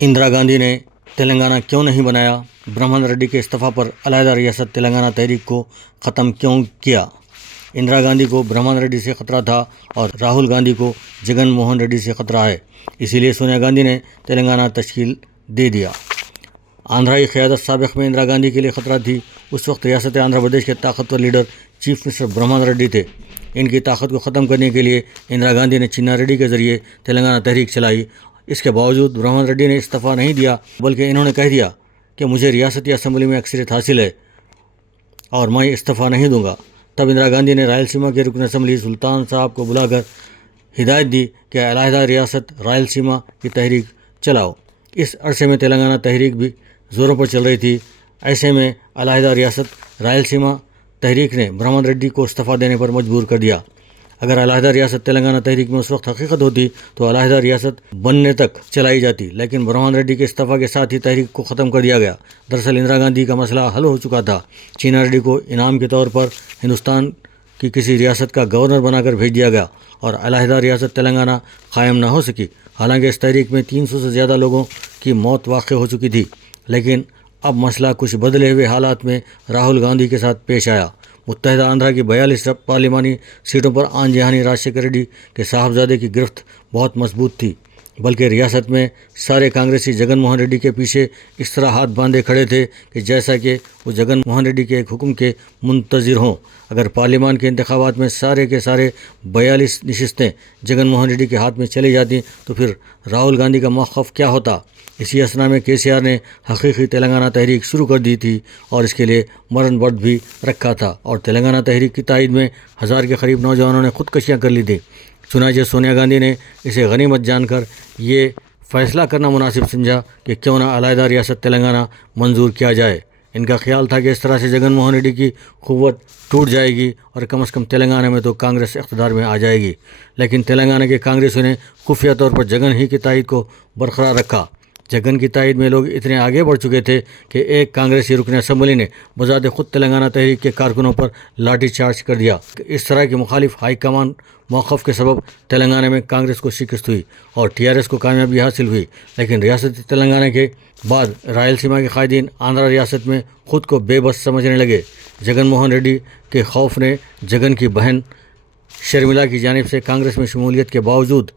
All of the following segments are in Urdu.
اندرا گاندھی نے تلنگانہ کیوں نہیں بنایا؟ برہمن ریڈی کے استعفیٰ پر علیحدہ ریاست تلنگانہ تحریک کو ختم کیوں کیا؟ اندرا گاندھی کو برہمن ریڈی سے خطرہ تھا اور راہل گاندھی کو جگن موہن ریڈی سے خطرہ ہے، اسی لیے سونیا گاندھی نے تلنگانہ تشکیل دے دیا۔ آندھرائی قیادت سابق میں اندرا گاندھی کے لیے خطرہ تھی۔ اس وقت ریاست آندھرا پردیش کے طاقتور لیڈر چیف منسٹر برہمن ریڈی تھے۔ ان کی طاقت کو ختم کرنے کے لیے اندرا گاندھی نے چنا ریڈی کے ذریعے تلنگانہ تحریک چلائی۔ اس کے باوجود برہمن ریڈی نے استعفیٰ نہیں دیا، بلکہ انہوں نے کہہ دیا کہ مجھے ریاستی اسمبلی میں اکثریت حاصل ہے اور میں استعفیٰ نہیں دوں گا۔ تب اندرا گاندھی نے رائل سیما کے رکن اسمبلی سلطان صاحب کو بلا کر ہدایت دی کہ علیحدہ ریاست رائل سیما کی تحریک چلاؤ۔ اس عرصے میں تلنگانہ تحریک بھی زوروں پر چل رہی تھی۔ ایسے میں علیحدہ ریاست رائل سیما تحریک نے برہمن ریڈی کو استعفیٰ دینے پر مجبور کر دیا۔ اگر علیحدہ ریاست تلنگانہ تحریک میں اس وقت حقیقت ہوتی تو علیحدہ ریاست بننے تک چلائی جاتی، لیکن برہمن ریڈی کے استعفیٰ کے ساتھ ہی تحریک کو ختم کر دیا گیا۔ دراصل اندرا گاندھی کا مسئلہ حل ہو چکا تھا۔ چنا ریڈی کو انعام کے طور پر ہندوستان کی کسی ریاست کا گورنر بنا کر بھیج دیا گیا اور علیحدہ ریاست تلنگانہ قائم نہ ہو سکی۔ حالانکہ اس تحریک میں 300 سے زیادہ لوگوں کی موت واقع ہو چکی تھی، لیکن اب مسئلہ کچھ بدلے ہوئے حالات میں راہل گاندھی کے ساتھ پیش آیا۔ متحدہ آندھرا کی 42 پارلیمانی سیٹوں پر آن جہانی راجشیکھر ریڈی کے صاحبزادے کی گرفت بہت مضبوط تھی، بلکہ ریاست میں سارے کانگریسی جگن موہن ریڈی کے پیچھے اس طرح ہاتھ باندھے کھڑے تھے کہ جیسا کہ وہ جگن موہن ریڈی کے ایک حکم کے منتظر ہوں۔ اگر پارلیمان کے انتخابات میں سارے کے سارے 42 نشستیں جگن موہن ریڈی کے ہاتھ میں چلی جاتی تو پھر راہل گاندھی کا موقف کیا ہوتا؟ اسی اثنا میں KCR نے حقیقی تلنگانہ تحریک شروع کر دی تھی اور اس کے لیے مرن بٹ بھی رکھا تھا، اور تلنگانہ تحریک کی تائید میں 1000 کے قریب نوجوانوں نے خودکشیاں کر لی تھیں۔ چنانچہ سونیا گاندھی نے اسے غنیمت جان کر یہ فیصلہ کرنا مناسب سمجھا کہ کیوں نہ علیحدہ ریاست تلنگانہ منظور کیا جائے۔ ان کا خیال تھا کہ اس طرح سے جگن موہن ریڈی کی قوت ٹوٹ جائے گی اور کم از کم تلنگانہ میں تو کانگریس اقتدار میں آ جائے گی، لیکن تلنگانہ کے کانگریسیوں نے خفیہ طور پر جگن ہی کی تائید کو برقرار رکھا۔ جگن کی تائید میں لوگ اتنے آگے بڑھ چکے تھے کہ ایک کانگریسی رکن اسمبلی نے بذات خود تلنگانہ تحریک کے کارکنوں پر لاٹھی چارج کر دیا۔ اس طرح کے مخالف ہائی کمان موقف کے سبب تلنگانہ میں کانگریس کو شکست ہوئی اور TRS کو کامیابی حاصل ہوئی، لیکن ریاستی تلنگانہ کے بعد رائل سیما کے قائدین آندھرا ریاست میں خود کو بے بس سمجھنے لگے۔ جگن موہن ریڈی کے خوف نے جگن کی بہن شرمیلا کی جانب سے کانگریس میں شمولیت کے باوجود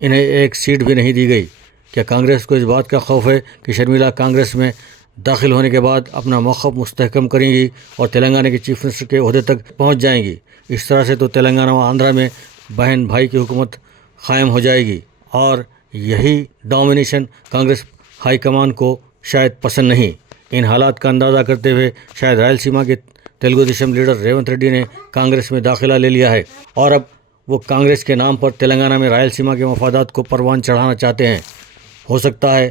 انہیں ایک سیٹ بھی نہیں دی گئی۔ کیا کانگریس کو اس بات کا خوف ہے کہ شرمیلا کانگریس میں داخل ہونے کے بعد اپنا موقف مستحکم کریں گی اور تلنگانہ کے چیف منسٹر کے عہدے تک پہنچ جائیں گی؟ اس طرح سے تو تلنگانہ و آندھرا میں بہن بھائی کی حکومت قائم ہو جائے گی، اور یہی ڈومینیشن کانگریس ہائی کمان کو شاید پسند نہیں۔ ان حالات کا اندازہ کرتے ہوئے شاید رائل سیما کے تیلگو دیشم لیڈر ریونت ریڈی نے کانگریس میں داخلہ لے لیا ہے اور اب وہ کانگریس کے نام پر تلنگانہ میں رائل سیما کے مفادات کو پروان چڑھانا چاہتے ہیں۔ ہو سکتا ہے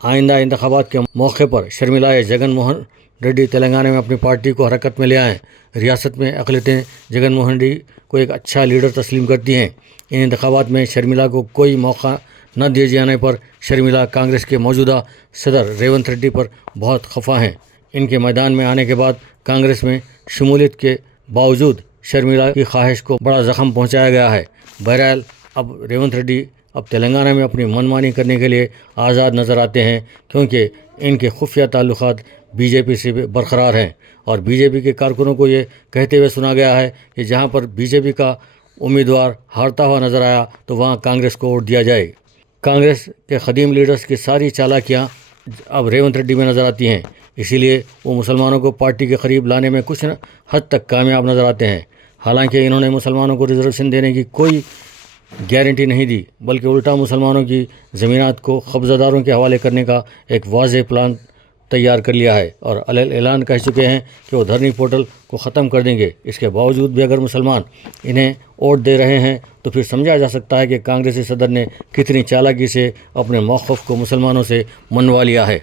آئندہ انتخابات کے موقع پر شرمیلا یا جگن موہن ریڈی تلنگانہ میں اپنی پارٹی کو حرکت میں لے آئیں۔ ریاست میں اقلیتیں جگن موہن ریڈی کو ایک اچھا لیڈر تسلیم کرتی ہیں۔ ان انتخابات میں شرمیلا کو کوئی موقع نہ دیے جانے پر شرمیلا کانگریس کے موجودہ صدر ریونت ریڈی پر بہت خفا ہیں۔ ان کے میدان میں آنے کے بعد کانگریس میں شمولیت کے باوجود شرمیلا کی خواہش کو بڑا زخم پہنچایا گیا ہے۔ بہرحال اب ریونت ریڈی اب تلنگانہ میں اپنی من مانی کرنے کے لیے آزاد نظر آتے ہیں، کیونکہ ان کے خفیہ تعلقات BJP سے برقرار ہیں، اور BJP کے کارکنوں کو یہ کہتے ہوئے سنا گیا ہے کہ جہاں پر BJP کا امیدوار ہارتا ہوا نظر آیا تو وہاں کانگریس کو ووٹ دیا جائے۔ کانگریس کے قدیم لیڈرز کی ساری چالاکیاں اب ریونت ریڈی میں نظر آتی ہیں، اسی لیے وہ مسلمانوں کو پارٹی کے قریب لانے میں کچھ حد تک کامیاب نظر آتے ہیں۔ حالانکہ انہوں نے مسلمانوں کو ریزرویشن دینے کی کوئی گارنٹی نہیں دی، بلکہ الٹا مسلمانوں کی زمینات کو قبضہ داروں کے حوالے کرنے کا ایک واضح پلان تیار کر لیا ہے، اور اعلان کہہ چکے ہیں کہ وہ دھرنی پورٹل کو ختم کر دیں گے۔ اس کے باوجود بھی اگر مسلمان انہیں ووٹ دے رہے ہیں تو پھر سمجھا جا سکتا ہے کہ کانگریسی صدر نے کتنی چالاکی سے اپنے موقف کو مسلمانوں سے منوا لیا ہے۔